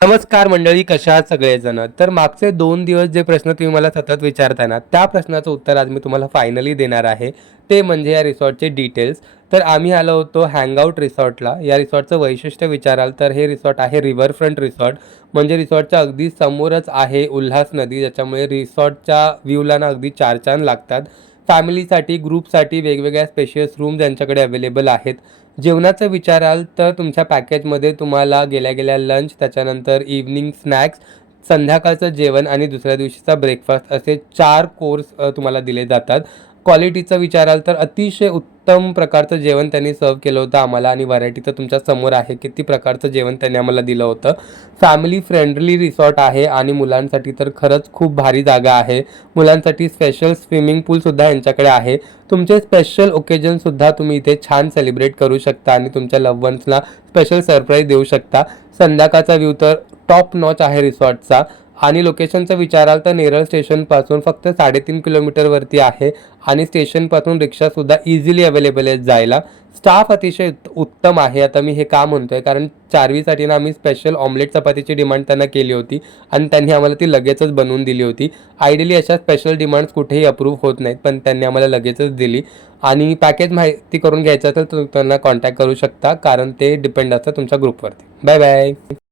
नमस्कार मंडळी, कशा आहात सगळेजण? तर मागचे 2 दिवस जे प्रश्न तुम्ही मला सतत विचारताय ना, त्या प्रश्नाचं उत्तर आज मी तुम्हाला फायनली देणार आहे. ते म्हणजे या रिसॉर्टचे डिटेल्स. तर आम्ही आलो होतो हँगआउट रिसॉर्टला. या रिसॉर्टचं वैशिष्ट्य विचाराल तर हे रिसॉर्ट आहे रिव्हरफ्रंट रिसॉर्ट. म्हणजे रिसॉर्टच्या अगदी समोरच आहे उल्हास नदी, ज्याच्यामुळे रिसॉर्टच्या व्ह्यूला ना अगदी चार चांद लागतात. फॅमिलीसाठी, ग्रुपसाठी वेगवेगळ्या स्पेशियस रूम्स यांच्याकडे अवेलेबल आहेत. जेवणाचं विचाराल तर तुमच्या पॅकेजमध्ये तुम्हाला गेल्या गेल्या लंच, त्याच्यानंतर इव्हनिंग स्नॅक्स, संध्याकाळचं जेवण आणि दुसऱ्या दिवशीचा ब्रेकफास्ट असे 4 कोर्स तुम्हाला दिले जातात. क्वालिटीचं विचाराल तर अतिशय उत्तम प्रकारचं जेवण त्यांनी सर्व केलं होतं आम्हाला आणि व्हरायटी तर तुमच्या समोर आहे. किती प्रकारचं जेवण त्यांनी आम्हाला दिलं होतं. फॅमिली फ्रेंडली रिसॉर्ट आहे आणि मुलांसाठी तर खरंच खूप भारी जागा आहे. मुलांसाठी स्पेशल स्विमिंग पूलसुद्धा यांच्याकडे आहे. तुमचे स्पेशल ओकेजनसुद्धा तुम्ही इथे छान सेलिब्रेट करू शकता आणि तुमच्या लव्ह वन्सला स्पेशल सरप्राईज देऊ शकता. संध्याकाळचा व्ह्यू तर टॉप नॉच आहे रिसॉर्टचा. आणि लोकेशनचं विचाराल तर नेरळ स्टेशनपासून फक्त 3.5 किलोमीटरवरती आहे आणि स्टेशनपासून रिक्षासुद्धा इझिली अवेलेबल आहेत जायला. स्टाफ अतिशय उत्तम आहे. आता मी हे का म्हणतोय, कारण चारवीसाठी ना आम्ही स्पेशल ऑमलेट चपातीची डिमांड त्यांना केली होती आणि त्यांनी आम्हाला ती लगेचच बनवून दिली होती. आयडियली अशा स्पेशल डिमांड्स कुठेही अप्रूव्ह होत नाहीत, पण त्यांनी आम्हाला लगेचच दिली. आणि पॅकेज माहिती करून घ्यायचं तर तुम्ही त्यांना कॉन्टॅक्ट करू शकता, कारण ते डिपेंड असतं तुमच्या ग्रुपवरती. Bye bye.